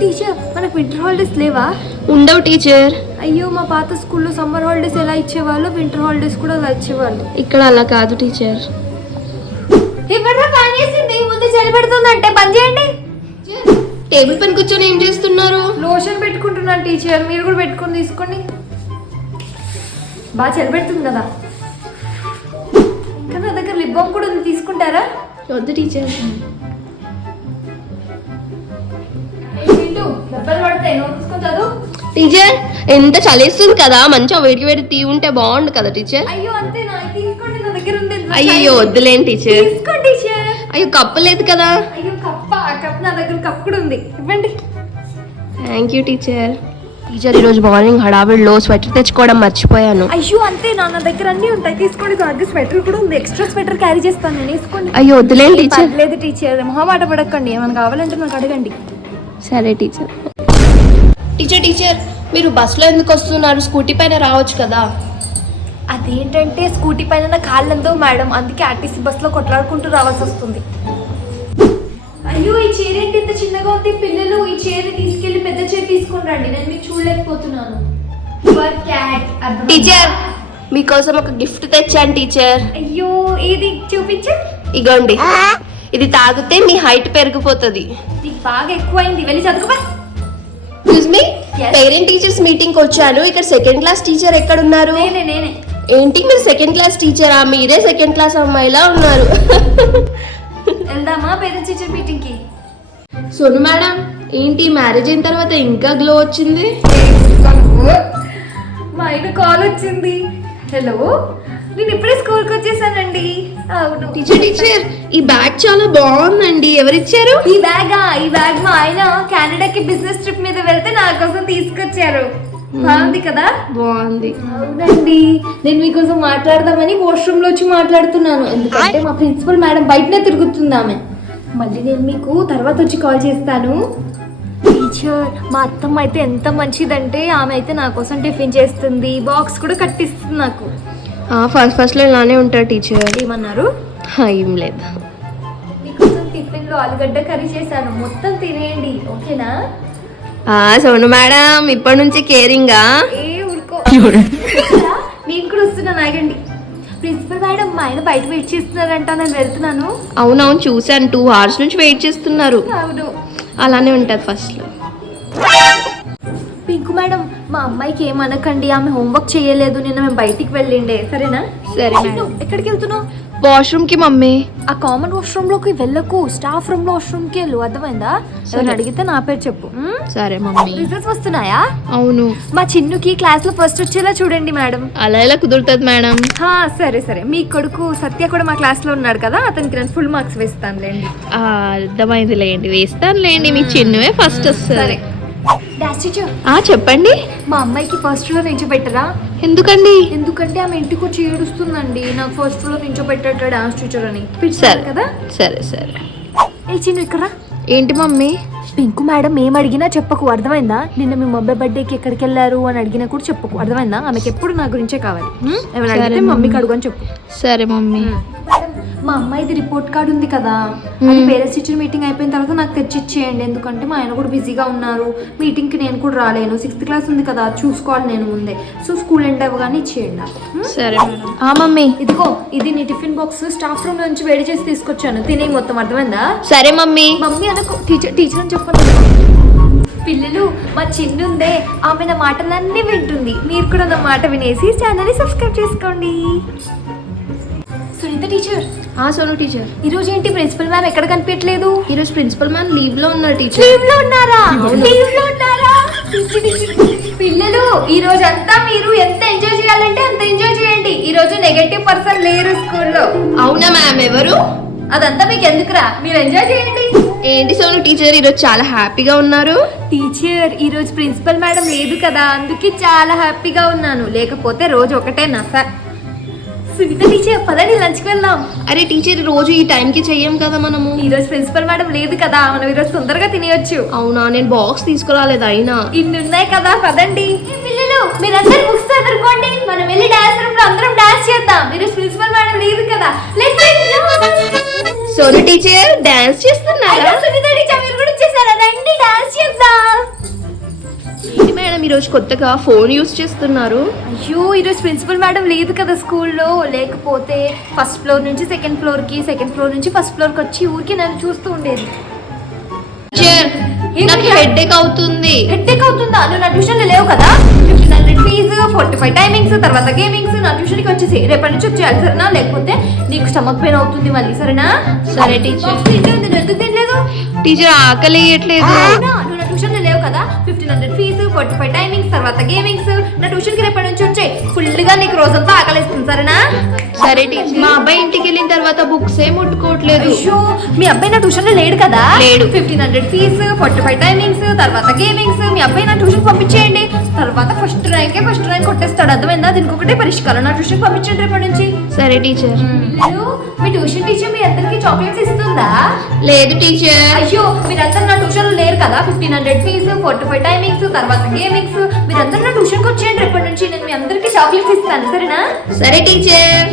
Teacher మనకు winter holidays లేవా? ఉండవు టీచర్. అయ్యో మా పాత స్కూల్లో సమ్మర్ హాలిడేస్ ఎలా ఇచ్చేవాళ్ళు, వింటర్ హాలిడేస్ కూడా అలా ఇచ్చేవాళ్ళు. ఇక్కడ అలా కాదు టీచర్. ఎవరా పని చేసింది? ముందు చలి పెడుతుందంటే పని చేయండి. టేబుల్ పైన కూర్చొని ఏం చేస్తున్నారు? లోషన్ పెట్టుకుంటున్నాను టీచర్, మీరు కూడా పెట్టుకొని తీసుకోండి. బాగా చలి పెడుతుంది కదా. ఇంకా నా దగ్గర లిప్ బామ్ కూడా ఉంది, తీసుకుంటారా? వద్దు టీచర్. దెబ్బలు పడతాయి, నోట్స్కొని చదువు. టీచర్ ఎంత చలేస్తుంది కదా, మంచిగా వేడికి వేడి టీ ఉంటే బాగుండు కదా టీచర్. అయ్యో అంతే, తీసుకోండి, నా దగ్గర ఉంది. అయ్యో వద్దులేండి టీచర్. తీసుకోండి టీచర్. అయ్యో కప్పు లేదు కదా. అయ్యో కప్ నా దగ్గర కప్ కూడా ఉంది, ఇవ్వండి. Thank you teacher. టీచర్ ఈరోజు మార్నింగ్ హడావిడిలో స్వెటర్ తెచ్చుకోవడం మర్చిపోయాను. అయ్యో అంతే, నా దగ్గర అన్ని ఉంటాయి, తీసుకోండి. నా దగ్గర స్వెటర్ కూడా ఉంది, ఎక్స్ట్రా స్వెటర్ క్యారీ చేస్తాను నేను, వేసుకోండి. అయ్యో వద్దులేండి టీచర్. లేదు టీచర్, మొహమాట పడకండి, ఏమైనా కావాలంటే నాకు అడగండి. సరే టీచర్. టీచర్ మీరు బస్సులో ఎందుకు వస్తున్నారు? స్కూటీ పైన రావచ్చు కదా. అదేంటంటే స్కూటీ పైన నా కాళ్ళు ఎంతో మేడం, అందుకే ఆర్టీసీ బస్సులో కొట్లాడుకుంటూ రావాల్సి వస్తుంది. అయ్యో ఈ చైర్ ఏంటి ఇంత చిన్నగా ఉంది? పిల్లలు ఈ చైర్ తీసుకెళ్లి పెద్ద చైర్ తీసుకొని రండి, నేను మీకు చూడలేకపోతున్నాను. టీచర్ మీకోసం ఒక గిఫ్ట్ తెచ్చాను టీచర్. అయ్యో ఏది చూపించు. ఇగోండి, ఇది తాగితే మీ హైట్ పెరిగిపోతుంది. నీకు బాగా ఎక్కువైంది, వెళ్ళి చదువుకోవా. Excuse me, parent teachers meeting కి వచ్చాను. ఇక్కడ సెకండ్ క్లాస్ టీచర్ ఎక్కడ ఉన్నారు? నేనే. ఏంటి మీరు సెకండ్ క్లాస్ టీచరా? మీరే సెకండ్ క్లాస్ అమ్మాయిలా ఉన్నారు. వెళ్దామా పేరెంట్స్ టీచర్ మీటింగ్ కి? సోను మేడం, ఏంటి మ్యారేజ్ అయిన తర్వాత ఇంకా గ్లో వచ్చింది? మా ఆయన కాల్ వచ్చింది. హలో, నేను ఇప్పుడే స్కూల్కి వచ్చేసానండి. అవును టీచర్ ఈ బ్యాగ్ చాలా బాగుందండి, ఎవరిచ్చారు? ఈ బ్యాగ్ మా ఆయన కెనడాకి బిజినెస్ ట్రిప్ మీద వెళ్తే నా కోసం తీసుకొచ్చారు. బాగుంది కదా? బాగుంది. అవునండి, నేను మీకోసం మాట్లాడదామని వాష్రూమ్ లో వచ్చి మాట్లాడుతున్నాను, ఎందుకంటే మా ప్రిన్సిపల్ మేడం బయటనే తిరుగుతుంది ఆమె. మళ్ళీ నేను మీకు తర్వాత వచ్చి కాల్ చేస్తాను. టీచర్ మా అత్తమ్మ అయితే ఎంత మంచిదంటే, ఆమె అయితే నా కోసం టిఫిన్ చేస్తుంది, బాక్స్ కూడా కట్టిస్తుంది నాకు. ఫస్ట్ లో ఇలానే ఉంటారు టీచర్. ఏమన్నారు? ఏం లేదు. మీకోసం టిఫిన్ లో ఆలుగడ్డ కర్రీ చేశాను, మొత్తం తినేయండి, ఓకేనా? సోను మేడం ఇప్పటి నుంచి కేరింగా? ఏ ఊరుకో, నేను కూడా వస్తున్నాను, ఆగండి. ప్రిన్సిపల్ మేడం మా ఆయన బయట వెయిట్ చేస్తున్నారంట, నేను వెళ్తున్నాను. అవునవును చూసాను, 2 hours నుంచి వెయిట్ చేస్తున్నారు. అవును, అలానే ఉంటుంది ఫస్ట్ లో. పింకు మేడం మా అమ్మాయికి ఏమనకండి, ఆమె హోంవర్క్ చేయలేదు, నిన్న మేము బయటికి వెళ్ళిండే, సరేనా? సరే. ఎక్కడికి వెళ్తున్నావు? వాష్రూమ్ కి మమ్మీ. ఆ కామన్ వాష్రూమ్ లోకి వెళ్ళకు, స్టాఫ్ రూమ్ లో వాష్రూమ్ కి వెళ్ళు, అర్థమైందా? ఎవరు అడిగితే నా పేరు చెప్పు. సరే మమ్మీ. రిజల్ట్స్ వస్తున్నాయా? అవును. మా చిన్నుకి క్లాస్ లో ఫస్ట్ వచ్చేలా చూడండి మేడం. అలా ఎలా కుదురుతుంది మేడం? సరే మీ కొడుకు సత్య కూడా మా క్లాస్ లో ఉన్నాడు కదా, అతనికి నేను ఫుల్ మార్క్స్ వేస్తానులేండి. అర్థమైంది లేండి, వేస్తానులేండి. మీ చిన్నువే ఫస్ట్ వస్తుంది. చెప్పండి. మా అమ్మాయికి ఫస్ట్ ఫ్లోర్ నించోబెట్టరా? ఎందుకండి? ఎందుకంటే ఆమె ఇంటికి వచ్చి ఏడుస్తుందండి, నాకు ఫస్ట్ ఫ్లోర్ నించోబెట్టాడు డాన్స్ టీచర్ అని. కదా సరే. ఏ చిన్ను ఇక్కడ. ఏంటి మమ్మీ? పింకు మేడం ఏం అడిగినా చెప్పకు, అర్థమైందా? నిన్న మీ అబ్బాయి బర్త్డేకి ఎక్కడికి వెళ్ళారు అని అడిగినా కూడా చెప్పకు, అర్థమైందా? ఆమెకి ఎప్పుడు నా గురించే కావాలి. ఏమైనా అడిగితే మమ్మీకి అడుగు అని చెప్పు. సరే మమ్మీ. మా అమ్మాయిది రిపోర్ట్ కార్డు ఉంది కదా, అది పేరెంట్స్ టీచర్ మీటింగ్ అయిపోయిన తర్వాత నాకు తెచ్చి ఇచ్చేయండి, ఎందుకంటే మా ఆయన కూడా బిజీగా ఉన్నారు, మీటింగ్కి నేను కూడా రాలేను, 6th క్లాస్ ఉంది కదా, చూసుకోవాలి నేను ముందే. సో స్కూల్ ఎండ్ అవ్వగానే ఇచ్చేయండి నాకు. సరే మమ్మీ. ఇదిగో ఇది నీ టిఫిన్ బాక్స్, స్టాఫ్ రూమ్ నుంచి వేడి చేసి తీసుకొచ్చాను, తినే మొత్తం, అర్థమైందా? సరే మమ్మీ. మమ్మీ అనకు, టీచర్ అని చెప్పండి. పిల్లలు మా చిన్నుందే, ఆమె నా మాటలన్నీ వింటుంది, మీరు కూడా నా మాట వినేసి ఛానల్ని సబ్స్క్రైబ్ చేసుకోండి. సునీత టీచర్. సోను టీచర్. ఈరోజు ఏంటి ప్రిన్సిపల్ మ్యామ్ ఎక్కడ కనిపించట్లేదు? ఈరోజు ప్రిన్సిపల్ మ్యామ్ లీవ్ లో ఉన్నారు టీచర్. లీవ్ లో ఉన్నారా? పిల్లలు ఈ రోజు అంతా మీరు ఎంత ఎంజాయ్ చేయాలంటే అంత ఎంజాయ్ చేయండి, ఈ రోజు నెగటివ్ పర్సన్ లేరు స్కూల్లో. అవునా మ్యామ్? ఎవరు? అదంతా మీకు ఎందుకురా, మీరు ఎంజాయ్ చేయండి. ఏంటి సోను టీచర్ ఈరోజు చాలా హ్యాపీగా ఉన్నారు? టీచర్ ఈ రోజు ప్రిన్సిపల్ మేడం లేదు కదా, అందుకే చాలా హ్యాపీగా ఉన్నాను, లేకపోతే రోజు ఒకటే నస. సునీత టీచర్ పదండి లంచ్కి వెళ్దాం. అరే టీచర్ రోజు ఈ టైంకి చెయ్యం కదా మనము. ఈ రోజు ప్రిన్సిపల్ మేడం లేదు కదా, మనం ఈరోజు తొందరగా తినేయొచ్చు. అవునా? నేను బాక్స్ తీసుకురాలేదు, అయినా ఇన్ని ఉన్నాయి కదా, పదండి. పిల్లలు మీరందరూ బుక్స్ చదువుకోండి, మనం వెళ్ళి డాన్స్ రూమ్ లో అందరం డాన్స్ చేద్దాం, ఈరోజు ప్రిన్సిపల్ మేడం లేదు కదా. సోను టీచర్ డాన్స్ చేస్తున్నారా? సునీత టీచర్ మీరు కూడా చేశారా? రండి డాన్స్ చేద్దాం. ఈరోజు కొత్తగా ఫోన్ యూస్ చేస్తున్నారు? అయ్యో ఈరోజు ప్రిన్సిపల్ మేడం లేదు కదా స్కూల్లో, లేకపోతే ఫస్ట్ ఫ్లోర్ నుంచి సెకండ్ ఫ్లోర్కి, సెకండ్ ఫ్లోర్ నుంచి ఫస్ట్ ఫ్లోర్కి వచ్చి ఊరికి నన్ను చూస్తూ ఉండేది. టీచర్ నాకు హెడేక్ అవుతుంది. హెడ్ఏక్ అవుతుందా? నువ్వు నా ట్యూషన్లో లేవు కదా. 1500 ఫీజు, 45 టైమింగ్స్, తర్వాత గేమింగ్స్. నా ట్యూషన్కి వచ్చేసి రేపటి నుంచి వచ్చేయాలి సరేనా, లేకపోతే నీకు స్టమక్ పెయిన్ అవుతుంది మళ్ళీ సరేనా. సరే టీచర్. నువ్వు ఎందుకు తినలేదు? టీచర్ ఆకలి వేయట్లేదు. నువ్వు నా ట్యూషన్లో లేవు కదా. 1500 ఫీజు, 45 టైమింగ్స్, తర్వాత గేమింగ్స్. నా ట్యూషన్కి రేపటి నుంచి వచ్చాయి. ఫుల్గా నీకు రోజంతా ఆకలిస్తుంది సరేనా. సరే టీచర్. మా అబ్బాయి ఇంటికి వెళ్ళిన తర్వాత బుక్స్ ఏ ముట్టుకోవట్లేదు. అయ్యో మీ అబ్బాయి నా ట్యూషన్లో లేడు కదా. లేడు. 1500 ఫీజు, 45 టైమింగ్స్, తర్వాత గేమింగ్స్. మీ అబ్బాయి నా ట్యూషన్ పంపించేయండి. తర్వాత ఫస్ట్ ర్యాంక్ కొట్టేస్తాడు. అర్థమైందా? దీనికి ఒకటే పరిష్కారం, నా ట్యూషన్ పంపించండి రేపటి నుంచి. సరే టీచర్. మీ ట్యూషన్ టీచర్ మీ అందరికి చాక్లెట్స్ ఇస్తుందా? లేదు టీచర్. అయ్యో మీరందరూ నా ట్యూషన్ లో లేరు కదా. 1500 ఫీజు, 45 టైమింగ్స్, తర్వాత గేమింగ్స్. మీరందరూ నా ట్యూషన్ కి వచ్చేయండి రేపటి నుంచి. నేను మీ అందరికి చాక్లెట్స్ ఇస్తాను సరేనా. సరే టీచర్.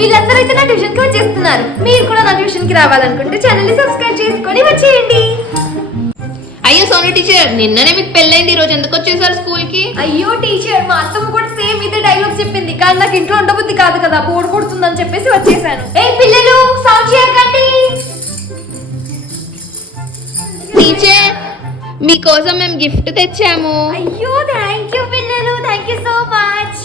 వీళ్ళందరూ అయితే నా ట్యూషన్ కి వచ్చేస్తున్నారు. మీరు కూడా నా ట్యూషన్ కి రావాలనుకుంటే ఛానల్ ని సబ్స్క్రైబ్ చేసుకొని వచ్చేయండి. అయ్యో సోను టీచర్, నిన్ననే మీకు పెళ్ళైంది, ఈ రోజు ఎందుకు వచ్చేసారు స్కూల్ కి? అయ్యో టీచర్ మా అత్తమ్మ కూడా సేమ్ ఇదే డైలాగ్ చెప్పింది, కానీ నాకు ఇంట్లో ఉండబుద్ధి కాదు కదా, బోర్డు కొడుతుందని చెప్పేసి వచ్చేసాను. ఏ పిల్లలు సౌండ్ చేయకండి. టీచర్ మీకోసం మేము గిఫ్ట్ తెచ్చాము. అయ్యో థ్యాంక్ యూ పిల్లలు, thank you so much.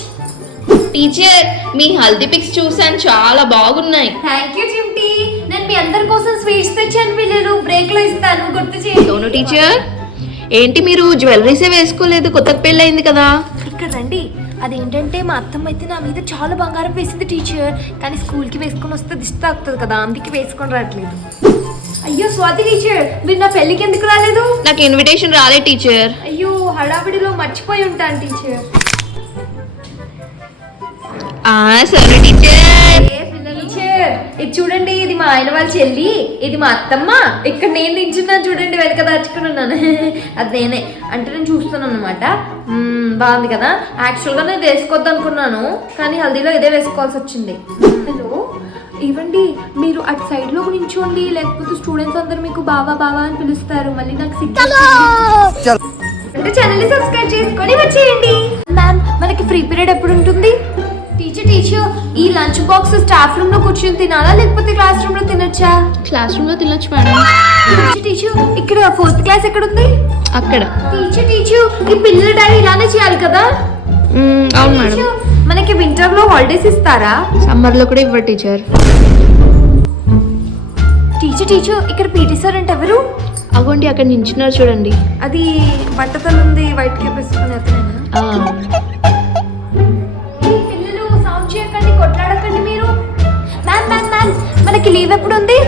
Teacher మీ హల్దీ పిక్స్ చూసాను, చాలా బాగున్నాయి. Thank you Chinti. నేను మీ అందరి కోసం స్వీట్స్ తెచ్చాను పిల్లలు, బ్రేక్ లో ఇస్తాను, గుర్తు చేయండి. సోను టీచర్ ఏంటి మీరు జ్యువెలరీసే వేసుకోలేదు, కొత్తగా పెళ్ళయింది కదా. ఇక్కడ రండి. అదేంటంటే మా అత్తమ్మ అయితే నా మీద చాలా బంగారం వేసింది టీచర్, కానీ స్కూల్కి వేసుకొని వస్తే దిష్టి తాకుతుంది కదా, అందుకే వేసుకొని రావట్లేదు. అయ్యో స్వాతి టీచర్, మీరు నా పెళ్ళికి ఎందుకు రాలేదు? నాకు ఇన్విటేషన్ రాలేదు టీచర్. అయ్యో హడావిడిలో మర్చిపోయి ఉంటాను టీచర్. సరే టీచర్. టీచర్ ఇది చూడండి, ఇది మా ఆయన వాళ్ళ చెల్లి, ఇది మా అత్తమ్మ. ఇక్కడ నేను నించున్నాను చూడండి, వెనక దాచుకుని ఉన్నాను. అది నేనే, అంటే నేను చూస్తున్నాను అనమాట. బాగుంది కదా. యాక్చువల్గా నేను వేసుకోవద్దు అనుకున్నాను, కానీ హల్దీలో ఇదే వేసుకోవాల్సి వచ్చింది. హలో ఇవ్వండి, మీరు అటు సైడ్ లో నించోండి, లేకపోతే స్టూడెంట్స్ అందరూ మీకు బావా బావా అని పిలుస్తారు, మళ్ళీ నాకు సిగ్గు. అంటే ఛానల్ ని సబ్స్క్రైబ్ చేసుకొని వచ్చేయండి. మ్యామ్ మనకి ఫ్రీ పీరియడ్ ఎప్పుడు ఉంటుంది? టీచర్ ఈ లంచ్ బాక్స్ స్టాఫ్ రూమ్ లో కూర్చొని తినాలా, లేకపోతే క్లాస్ రూమ్ లో తినొచ్చా? క్లాస్ రూమ్ లో తినొచ్చు మేడం. టీచర్ ఇక్కడ 4th క్లాస్ ఎక్కడ ఉంది? అక్కడ. టీచర్ ఈ పిల్లల డైరీ ఇలానే చేయాలి కదా? అవును మేడం. మనకి వింటర్ లో హాలిడేస్ ఇస్తారా? సమ్మర్ లో కూడా ఇవ్వరు టీచర్. టీచర్ ఇక్కడ పీటీ సార్ అంటే ఎవరు? అగోండి అక్కడ నించున్నారు చూడండి. అది బట్టతలు ఉంది, వైట్ క్యాప్ వేసుకుని అతనేనా? పిల్లలు సౌండ్ చేయకండి, కొట్లాడకండి మీరు. మ్యామ్ మనకి లీవ్ ఎప్పుడు ఉంది?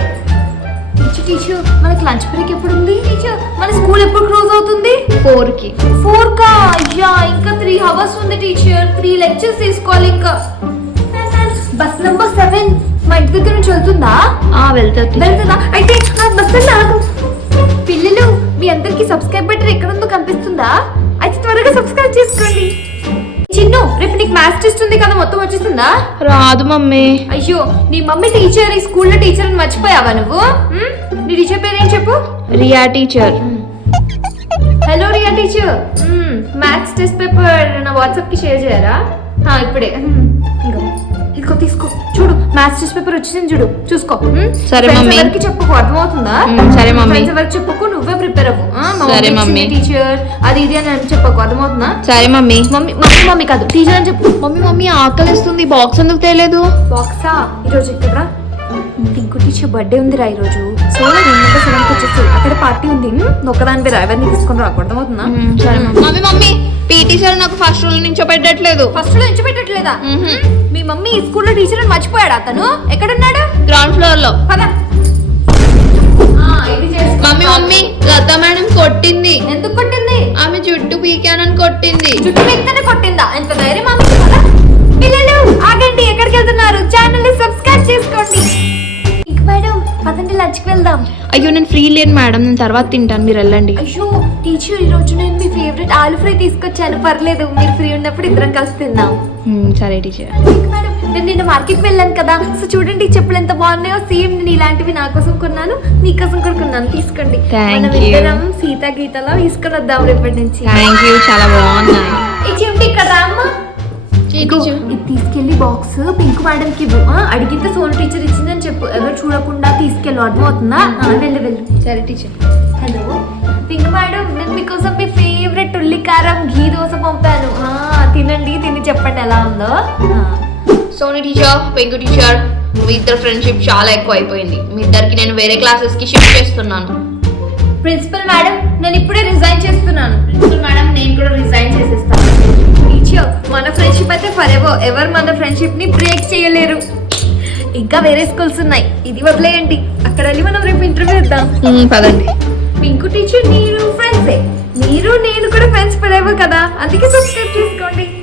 టీచర్ మనకి లంచ్ బ్రేక్ ఎప్పుడు ఉంది? టీచర్ మన స్కూల్ ఎప్పుడు క్లోజ్ అవుతుంది? 4 కి. 4 కా? అయ్యా ఇంకా 3 అవర్స్ ఉంది టీచర్, 3 లెక్చర్స్ తీసుకోవాలి ఇంకా. బస్ నంబర్ 7 మా ఇంటి దగ్గర నుంచి వెళ్తుందా? వెళ్తుందా? అయితే బస్ నాకు. పిల్లలు మీ అందరికి సబ్స్క్రైబ్ బటన్ ఎక్కడ ఉందో కనిపిస్తుందా? అయితే త్వరగా సబ్స్క్రైబ్ చేసుకోండి. చిన్ను రేపు నీకు మ్యాథ్స్ టెస్ట్ ఉంది కదా, మొత్తం వచ్చేస్తుందా? రాదు మమ్మీ. అయ్యో నీ మమ్మీ టీచర్, ఈ స్కూల్లో టీచర్ అని మర్చిపోయావా నువ్వు? నీ టీచర్ పేరు ఏం చెప్పు? Riya teacher. Hello Riya teacher, maths test paper నా వాట్సాప్ కి షేర్ చేయరా? ఇప్పుడే. ఇదిగో తీసుకో, చూడు మ్యాథ్స్ టెస్ట్ పేపర్ వచ్చింది చూడు, చూసుకో. సరే మమ్మీ. ఎవరికి చెప్పుకో, అర్థమవుతుందా? సరే మమ్మీ. ఎవరికి చెప్పుకో, నువ్వే ప్రిపేర్ అవ్వు. సరే మమ్మీ. టీచర్ అది ఇది అని చెప్పకు, అర్థమవుతుందా? సరే మమ్మీ. మమ్మీ కాదు టీచర్ అని చెప్పు. మమ్మీ ఆకలిస్తుంది, బాక్స్ ఎందుకు తేలేదు? బాక్సా? ఈరోజు ఇక్కడ టింకు టీచర్ బర్త్డే ఉందిరా ఈరోజు, సో రూమ్ నెంబర్ 7కి వచ్చేసి అక్కడ పార్టీ ఉంది, ఒక్కదాని పేరు ఎవరిని తీసుకొని రాకు, అర్థమవుతుందా? సరే మమ్మీ. పీటీ సార్ నాకు ఫస్ట్ రూల్ నుంచి పెట్టట్లేదు. ఫస్ట్ లో నుంచి పెట్టట్లేదా? మీ మమ్మీ ఈ స్కూల్లో టీచర్ అని మర్చిపోయాడు. అతను ఎక్కడున్నాడు? గ్రౌండ్ ఫ్లోర్ లో. పద. ఇది మమ్మీ లతా మేడం కొట్టింది. ఎందుకు కొట్టింది? ఆమె జుట్టు పీకానని కొట్టింది. జుట్టు పీకితేనే కొట్టిందా? ఎంత ధైర్యం ఆమెకి? పిల్లలు ఆగండి, ఎక్కడికి వెళ్తున్నారు? ఛానల్ ని సబ్స్క్రైబ్ చేసుకోండి. ఇంక మేడం పదండి లంచ్కి వెళ్దాం. అయ్యో నేను ఫ్రీ లేను మేడం, నేను తర్వాత తింటాను, మీరు వెళ్ళండి. అయ్యో టీచర్ ఈ రోజు నేను మీ ఫేవరెట్ ఆలు ఫ్రై తీసుకొచ్చాను, పర్లేదు మీరు ఫ్రీ ఉన్నప్పుడు ఇద్దరం కలిసి తిందాం. సరే టీచర్. మేడం నేను నిన్న మార్కెట్కి వెళ్ళాను కదా, సో చూడండి చెప్పులు ఎంత బాగున్నాయో. సేమ్ నేను ఇలాంటివి నా కోసం కొన్నాను, మీకోసం కూడా కొన్నాను, తీసుకోండి. Thank మనం you. ఇద్దరం సీత గీతలా తీసుకొని వద్దాం రేపటి నుంచి. థ్యాంక్ యూ, చాలా బాగున్నాయి. ఈ చెవిటి కదా అమ్మ, ఇదిగో, ఇది తీసుకెళ్లి బాక్స్ పింక్ మేడం కి ఇవ్వు. అడిగితే సోను టీచర్ ఇచ్చిందని చెప్పు, ఎవరు చూడకుండా తీసుకెళ్ళు, అర్థమవుతుందా? వెళ్ళు వెళ్ళు. సరే టీచర్. హలో పింక్ మేడం, నేను మీకోసం మీ ఫేవరెట్ ఉల్లికారం ఘీ దోశ పంపాను. తినండి, తిని చెప్పండి ఎలా ఉందో. సోని టీచర్, పెంకు టీచర్, మీ ఇద్దరు ఫ్రెండ్షిప్ చాలా ఎక్కువ అయిపోయింది. మీ ఇద్దరికి నేను వేరే క్లాసెస్ కి షిఫ్ట్ చేస్తున్నాను. ప్రిన్సిపల్ మేడం, నేను ఇప్పుడే రిజైన్ చేస్తున్నాను. ప్రిన్సిపల్ మేడం, నేను కూడా రిజైన్ చేసేస్తాను. టీచర్, మన ఫ్రెండ్షిప్ అయితే ఫర్ ఎవర్ మన ఫ్రెండ్షిప్ ని బ్రేక్ చేయలేరు. ఇంకా వేరే స్కూల్స్ ఉన్నాయి, ఇది వదిలేయండి. అక్కడ వెళ్ళి మనం రేపు ఇంటర్వ్యూ ఇద్దాం. పదండి. పింకు టీచర్, మీరు ఫ్రెండ్సే, మీరు నేను కూడా ఫ్రెండ్స్ ఫర్ ఎవర్ కదా, అందుకే సబ్స్క్రైబ్ చేసుకోండి.